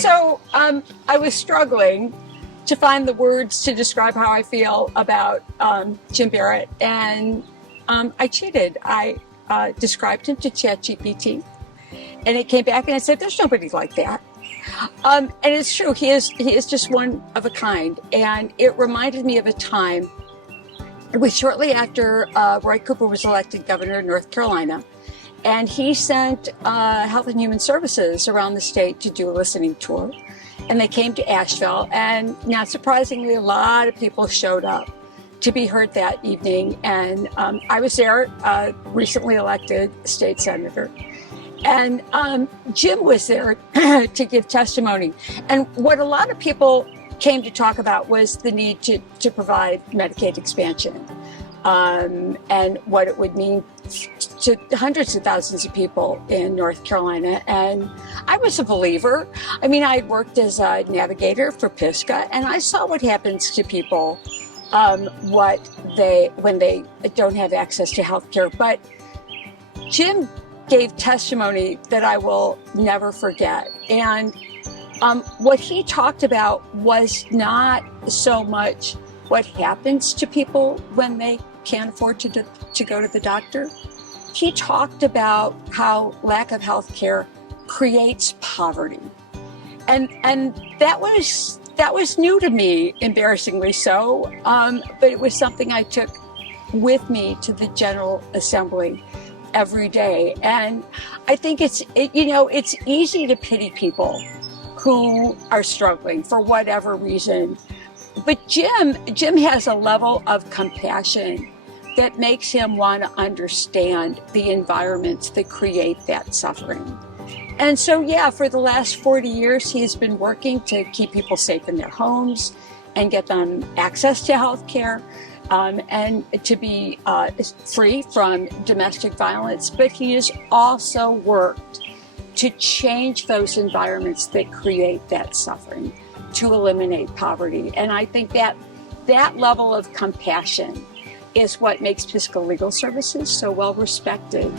So I was struggling to find the words to describe how I feel about Jim Barrett, and I cheated. I described him to ChatGPT, and it came back and it said, "There's nobody like that." And it's true. He is just one of a kind, and it reminded me of a time. It was shortly after Roy Cooper was elected governor of North Carolina, and he sent Health and Human Services around the state to do a listening tour. And they came to Asheville, and not surprisingly, a lot of people showed up to be heard that evening. And I was there, recently elected state senator. And Jim was there to give testimony. And what a lot of people came to talk about was the need to provide Medicaid expansion, and what it would mean to hundreds of thousands of people in North Carolina. And I was a believer. I mean, I worked as a navigator for PISCA, and I saw what happens to people when they don't have access to health care. But Jim gave testimony that I will never forget. And what he talked about was not so much what happens to people when they can't afford to go to the doctor. He talked about how lack of health care creates poverty. And that was new to me, embarrassingly so, but it was something I took with me to the General Assembly every day. And I think it's easy to pity people who are struggling for whatever reason. But Jim has a level of compassion that makes him want to understand the environments that create that suffering. And so, yeah, for the last 40 years, he's been working to keep people safe in their homes and get them access to health care, and to be free from domestic violence. But he has also worked to change those environments that create that suffering, to eliminate poverty. And I think that level of compassion is what makes PISCA Legal Services so well respected.